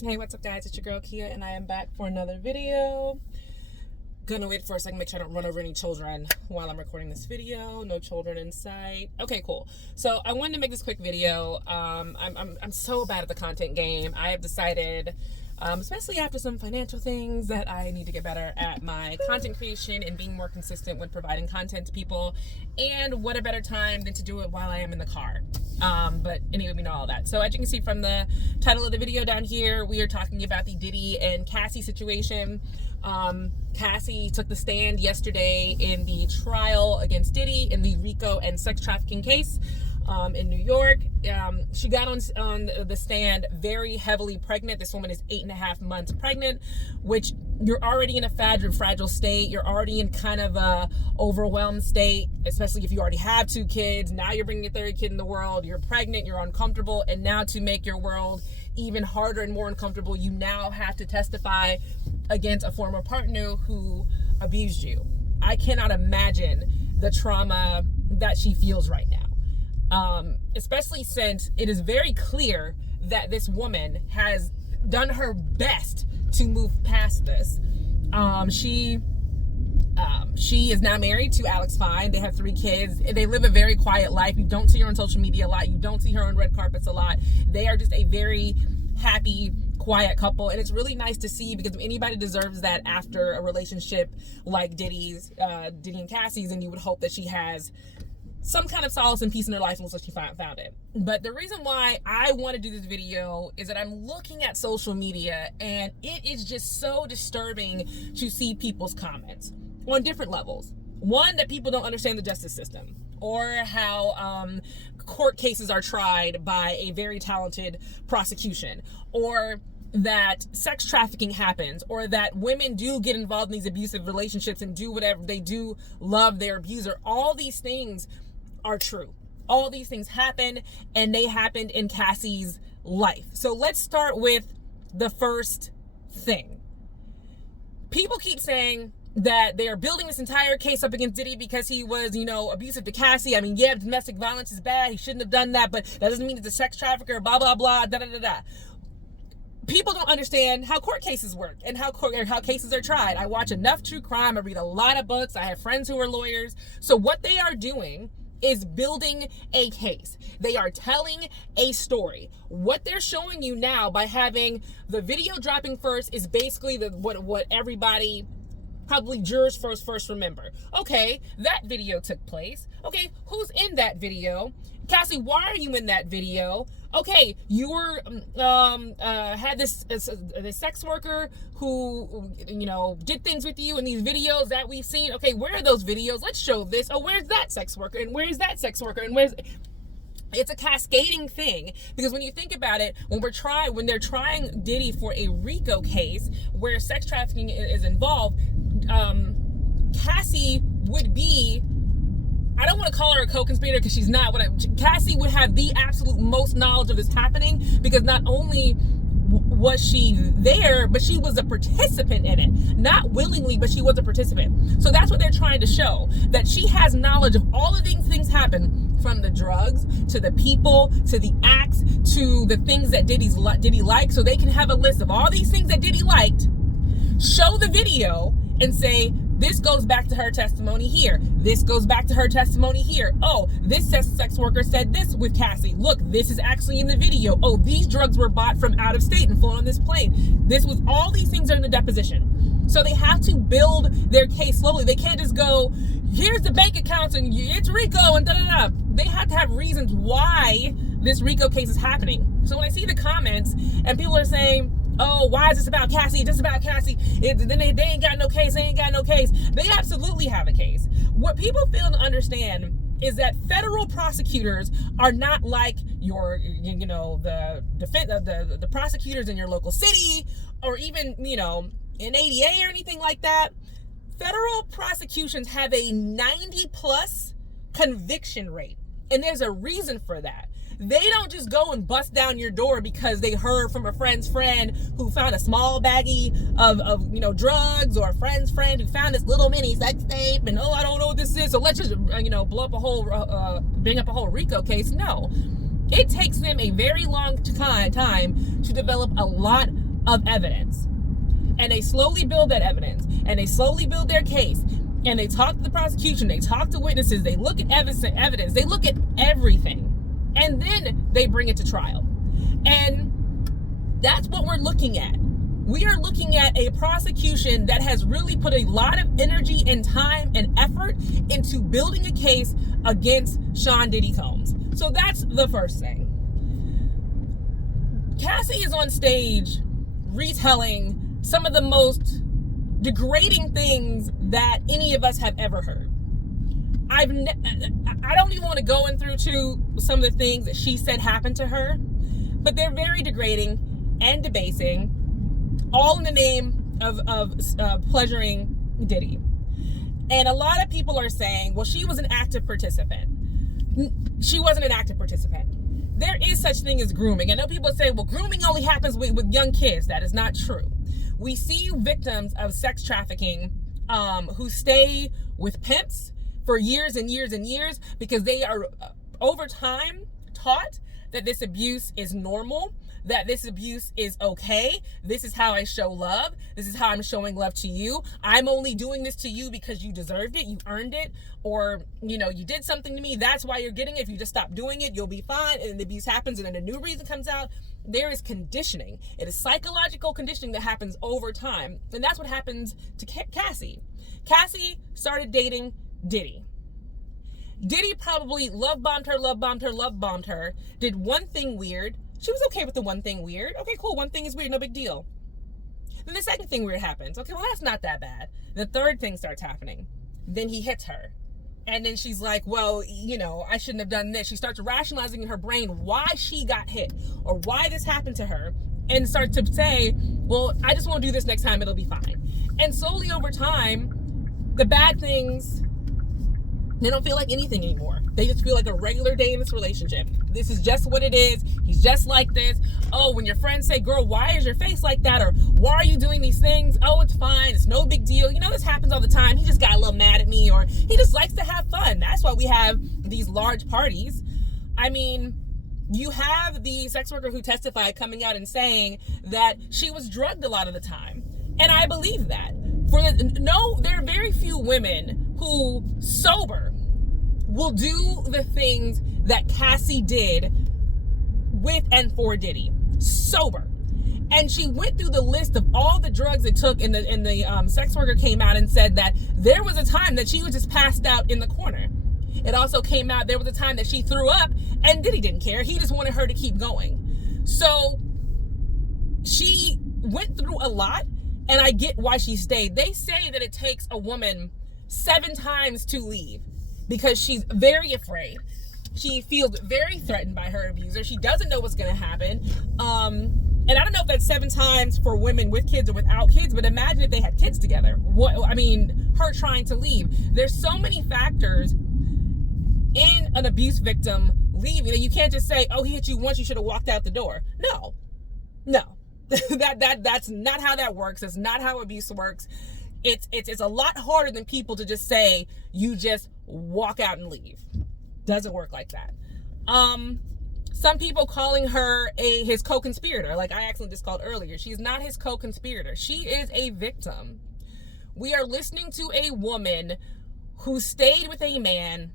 Hey, what's up, guys? It's your girl Kia, and I am back for another video. Gonna wait for a second, make sure I don't run over any children while I'm recording this video. No children in sight. Okay, cool. So I wanted to make this quick video. I'm so bad at the content game. I have decided, especially after some financial things, that I need to get better at my content creation and being more consistent when providing content to people. And what a better time than to do it while I am in the car. But anyway, we know all that. So as you can see from the title of the video down here, we are talking about the Diddy and Cassie situation. Cassie took the stand yesterday in the trial against Diddy in the RICO and sex trafficking case in New York. She got on the stand very heavily pregnant. This woman is 8.5 months pregnant, which you're already in a fragile state. You're already in kind of a overwhelmed state, especially if you already have 2 kids. Now you're bringing your 3rd kid in the world. You're pregnant. You're uncomfortable. And now to make your world even harder and more uncomfortable, you now have to testify against a former partner who abused you. I cannot imagine the trauma that she feels right now. Especially since it is very clear that this woman has done her best to move past this. She is now married to Alex Fine. They have 3 kids. They live a very quiet life. You don't see her on social media a lot. You don't see her on red carpets a lot. They are just a very happy, quiet couple, and it's really nice to see, because if anybody deserves that after a relationship like Diddy and Cassie's, and you would hope that she has some kind of solace and peace in her life, and looks like she found it. But the reason why I want to do this video is that I'm looking at social media, and it is just so disturbing to see people's comments on different levels. One, that people don't understand the justice system, or how court cases are tried by a very talented prosecution, or that sex trafficking happens, or that women do get involved in these abusive relationships and do whatever they do, love their abuser. All these things are true. All these things happen, and they happened in Cassie's life. So let's start with the first thing. People keep saying that they are building this entire case up against Diddy because he was, abusive to Cassie. I mean, yeah, domestic violence is bad. He shouldn't have done that, but that doesn't mean he's a sex trafficker, blah, blah, blah, da, da, da, da. People don't understand how court cases work and how cases are tried. I watch enough true crime. I read a lot of books. I have friends who are lawyers. So what they are doing is building a case. They are telling a story. What they're showing you now by having the video dropping first is basically what everybody, probably jurors first remember. Okay, that video took place. Okay, who's in that video? Cassie, why are you in that video? Okay, you were had this sex worker who did things with you in these videos that we've seen. Okay, where are those videos? Let's show this. Oh, where's that sex worker? And where's that sex worker? And it's a cascading thing, because when you think about it, when they're trying Diddy for a RICO case where sex trafficking is involved, Cassie would be, I don't want to call her a co-conspirator because she's not. Cassie would have the absolute most knowledge of this happening, because not only was she there, but she was a participant in it. Not willingly, but she was a participant. So that's what they're trying to show, that she has knowledge of all of these things happen, from the drugs to the people to the acts to the things that Diddy liked, so they can have a list of all these things that Diddy liked, show the video and say, this goes back to her testimony here. This goes back to her testimony here. Oh, this sex worker said this with Cassie. Look, this is actually in the video. Oh, these drugs were bought from out of state and flown on this plane. All these things are in the deposition. So they have to build their case slowly. They can't just go, here's the bank accounts and it's RICO and da-da-da. They have to have reasons why this RICO case is happening. So when I see the comments and people are saying, oh, why is this about Cassie? This is about Cassie. Then they ain't got no case. They ain't got no case. They absolutely have a case. What people fail to understand is that federal prosecutors are not like the prosecutors in your local city, or even, in ADA or anything like that. Federal prosecutions have a 90+ conviction rate, and there's a reason for that. They don't just go and bust down your door because they heard from a friend's friend who found a small baggie of drugs, or a friend's friend who found this little mini sex tape, and I don't know what this is, so let's just blow up a whole bring up a whole RICO case. No, it takes them a very long time to develop a lot of evidence. And they slowly build that evidence, and they slowly build their case, and they talk to the prosecution, they talk to witnesses, they look at evidence, they look at everything, and then they bring it to trial. And that's what we're looking at. We are looking at a prosecution that has really put a lot of energy and time and effort into building a case against Sean Diddy Combs. So that's the first thing. Cassie is on stage retelling some of the most degrading things that any of us have ever heard. I don't even want to go through some of the things that she said happened to her, but they're very degrading and debasing, all in the name of pleasuring Diddy. And a lot of people are saying, well, she was an active participant. She wasn't an active participant. There is such thing as grooming. I know people say, well, grooming only happens with young kids. That is not true. We see victims of sex trafficking who stay with pimps for years and years and years because they are, over time, taught that this abuse is normal, that this abuse is okay. This is how I show love. This is how I'm showing love to you. I'm only doing this to you because you deserved it, you earned it, or, you did something to me. That's why you're getting it. If you just stop doing it, you'll be fine. And then the abuse happens, and then a new reason comes out. There is conditioning. It is psychological conditioning that happens over time. And that's what happens to Cassie. Cassie started dating Diddy. Diddy probably love bombed her, did one thing weird. She was okay with the one thing weird. Okay, cool. One thing is weird. No big deal. Then the second thing weird happens. Okay, well, that's not that bad. The third thing starts happening. Then he hits her. And then she's like, well, I shouldn't have done this. She starts rationalizing in her brain why she got hit or why this happened to her, and starts to say, well, I just won't do this next time. It'll be fine. And slowly over time, the bad things, they don't feel like anything anymore. They just feel like a regular day in this relationship. This is just what it is. He's just like this. Oh, when your friends say, girl, why is your face like that? Or why are you doing these things? Oh, it's fine. It's no big deal. This happens all the time. He just got a little mad at me, or he just likes to have fun. That's why we have these large parties. I mean, you have the sex worker who testified coming out and saying that she was drugged a lot of the time. And I believe that. There are very few women who, sober, will do the things that Cassie did with and for Diddy. Sober. And she went through the list of all the drugs it took, and the sex worker came out and said that there was a time that she was just passed out in the corner. It also came out there was a time that she threw up, and Diddy didn't care. He just wanted her to keep going. So she went through a lot, and I get why she stayed. They say that it takes a woman 7 times to leave because she's very afraid. She feels very threatened by her abuser. She doesn't know what's going to happen. And I don't know if that's 7 times for women with kids or without kids, but imagine if they had kids together. Her trying to leave. There's so many factors in an abuse victim leaving that you can't just say, oh, he hit you once, you should have walked out the door. No. That's not how that works. It's not how abuse works. It's a lot harder than people to just say you just walk out and leave. Doesn't work like that. Some people calling her his co-conspirator, like I accidentally just called earlier. She's not his co-conspirator. She is a victim. We are listening to a woman who stayed with a man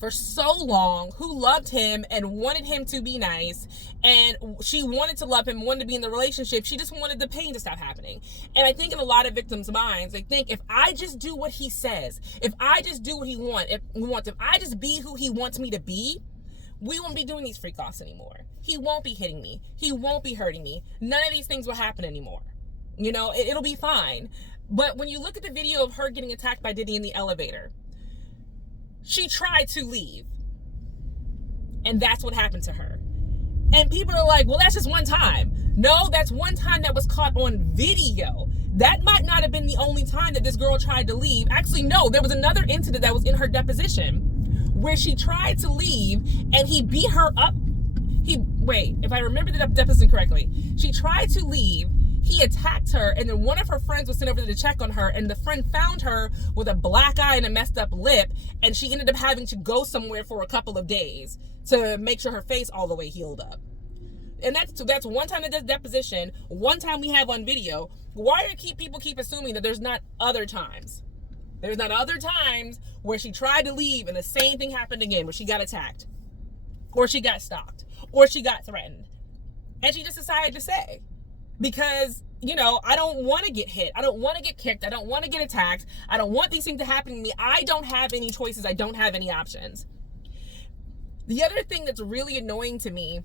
for so long, who loved him and wanted him to be nice, and she wanted to love him, wanted to be in the relationship. She just wanted the pain to stop happening. And I think in a lot of victims' minds, they think, if I just do what he says, if I just do what he wants, if I just be who he wants me to be, we won't be doing these freak offs anymore. He won't be hitting me. He won't be hurting me. None of these things will happen anymore. It'll be fine. But when you look at the video of her getting attacked by Diddy in the elevator, she tried to leave. And that's what happened to her. And people are like, well, that's just one time. No, that's one time that was caught on video. That might not have been the only time that this girl tried to leave. Actually, no, there was another incident that was in her deposition where she tried to leave and he beat her up. If I remember the deposition correctly, she tried to leave. He attacked her, and then one of her friends was sent over to check on her, and the friend found her with a black eye and a messed up lip, and she ended up having to go somewhere for a couple of days to make sure her face all the way healed up. And that's one time it does deposition, one time we have on video. Why do people keep assuming that there's not other times? There's not other times where she tried to leave and the same thing happened again, where she got attacked, or she got stalked, or she got threatened. And she just decided to say, because, you know, I don't want to get hit. I don't want to get kicked. I don't want to get attacked. I don't want these things to happen to me. I don't have any choices. I don't have any options. The other thing that's really annoying to me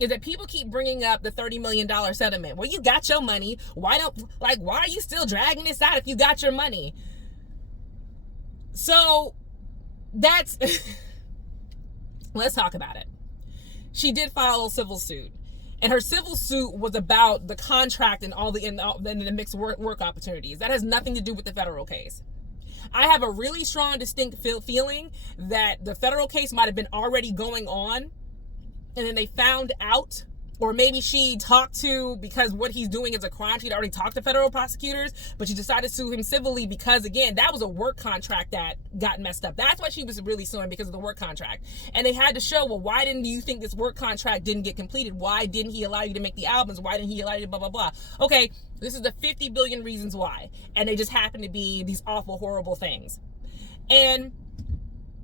is that people keep bringing up the $30 million settlement. Well, you got your money. Why are you still dragging this out if you got your money? So that's, let's talk about it. She did file a civil suit, and her civil suit was about the contract and all the mixed work opportunities. That has nothing to do with the federal case. I have a really strong, distinct feeling that the federal case might have been already going on, and then they found out, or maybe she talked to, because what he's doing is a crime, she'd already talked to federal prosecutors, but she decided to sue him civilly because, again, that was a work contract that got messed up. That's why she was really suing, because of the work contract. And they had to show, well, why didn't you think this work contract didn't get completed? Why didn't he allow you to make the albums? Why didn't he allow you to blah, blah, blah? Okay, this is the 50 billion reasons why. And they just happen to be these awful, horrible things. And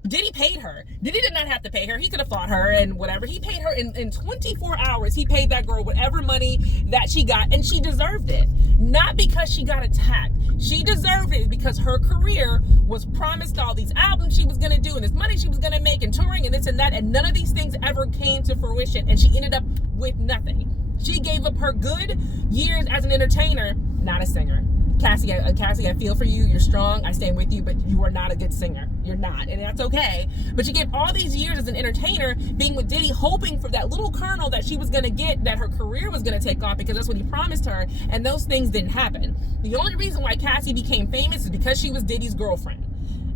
Diddy paid her. Diddy did not have to pay her. He could have fought her and whatever. He paid her in 24 hours. He paid that girl whatever money that she got, and she deserved it. Not because she got attacked. She deserved it because her career was promised all these albums she was going to do and this money she was going to make and touring and this and that, and none of these things ever came to fruition, and she ended up with nothing. She gave up her good years as an entertainer, not a singer. Cassie, I feel for you. You're strong. I stand with you, but you are not a good singer. You're not, and that's okay. But she gave all these years as an entertainer, being with Diddy, hoping for that little kernel that she was going to get, that her career was going to take off, because that's what he promised her, and those things didn't happen. The only reason why Cassie became famous is because she was Diddy's girlfriend,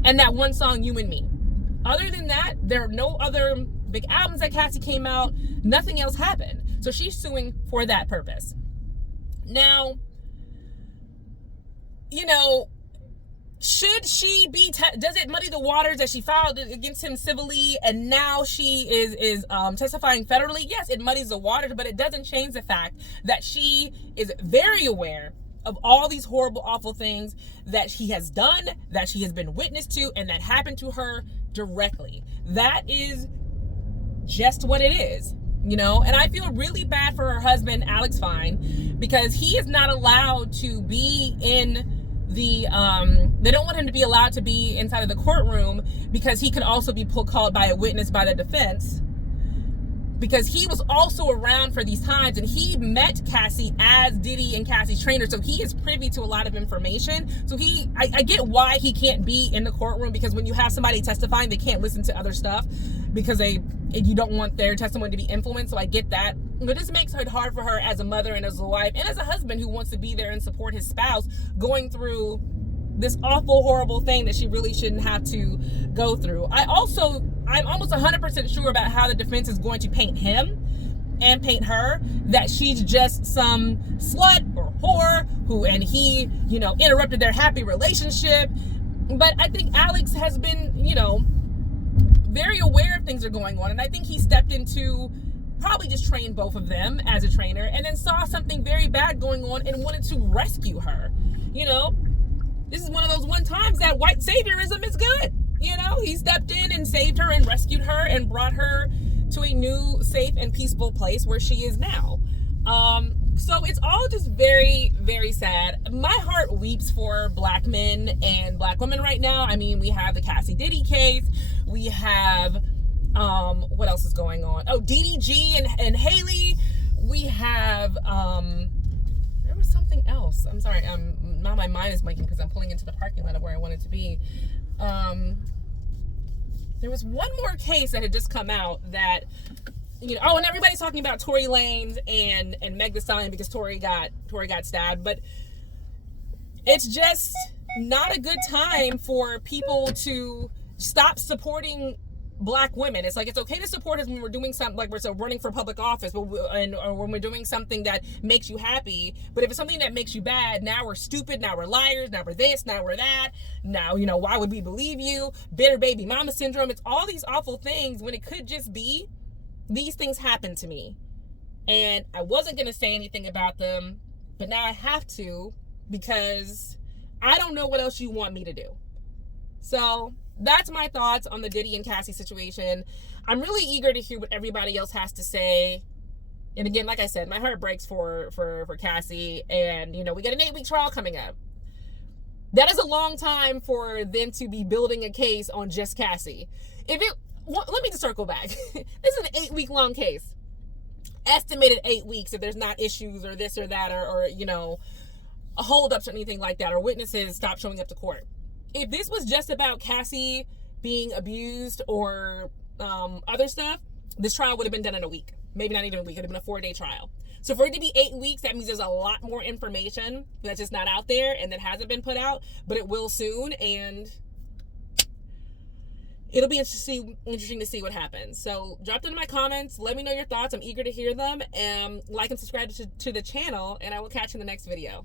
and that one song, You and Me. Other than that, there are no other big albums that Cassie came out. Nothing else happened. So she's suing for that purpose. Now, you know, should she be, does it muddy the waters that she filed against him civilly and now she is testifying federally? Yes, it muddies the waters, but it doesn't change the fact that she is very aware of all these horrible, awful things that he has done, that she has been witness to, and that happened to her directly. That is just what it is. You know, and I feel really bad for her husband, Alex Fine, because he is not allowed to be in the, they don't want him to be allowed to be inside of the courtroom, because he could also be called by a witness by the defense, because he was also around for these times, and he met Cassie as Diddy and Cassie's trainer, so he is privy to a lot of information. So I get why he can't be in the courtroom, because when you have somebody testifying, they can't listen to other stuff, because you don't want their testimony to be influenced. So I get that, but this makes it hard for her as a mother and as a wife and as a husband who wants to be there and support his spouse going through this awful, horrible thing that she really shouldn't have to go through. I'm almost 100% sure about how the defense is going to paint him and paint her, that she's just some slut or whore and he, you know, interrupted their happy relationship. But I think Alex has been, you know, very aware of things are going on, and I think he stepped into, probably just trained both of them as a trainer, and then saw something very bad going on and wanted to rescue her. You know, this is one of those times that white saviorism is good. You know, he stepped in and saved her and rescued her and brought her to a new, safe, and peaceful place where she is now. So it's all just very, very sad. My heart weeps for black men and black women right now. I mean, we have the Cassie Diddy case. We have, what else is going on? Oh, DDG and Haley. We have, there was something else. I'm sorry. Now my mind is blanking because I'm pulling into the parking lot of where I wanted to be. There was one more case that had just come out that, you know, oh, and everybody's talking about Tory Lanez and Meg Thee Stallion because Tory got stabbed, but it's just not a good time for people to stop supporting black women. It's like, it's okay to support us when we're doing something, like we're running for public office, or when we're doing something that makes you happy. But if it's something that makes you bad, now we're stupid, now we're liars, now we're this, now we're that. Now, you know, why would we believe you? Bitter baby mama syndrome. It's all these awful things when it could just be, these things happen to me. And I wasn't going to say anything about them, but now I have to because I don't know what else you want me to do. So that's my thoughts on the Diddy and Cassie situation. I'm really eager to hear what everybody else has to say. And again, like I said, my heart breaks for Cassie. And, you know, we got an 8-week trial coming up. That is a long time for them to be building a case on just Cassie. Let me just circle back. This is an 8-week long case. Estimated 8 weeks if there's not issues or this or that or you know, holdups or anything like that, or witnesses stop showing up to court. If this was just about Cassie being abused or other stuff, this trial would have been done in a week. Maybe not even a week. It would have been a 4-day trial. So for it to be 8 weeks, that means there's a lot more information that's just not out there and that hasn't been put out, but it will soon, and it'll be interesting to see what happens. So drop them in my comments. Let me know your thoughts. I'm eager to hear them. Like and subscribe to the channel, and I will catch you in the next video.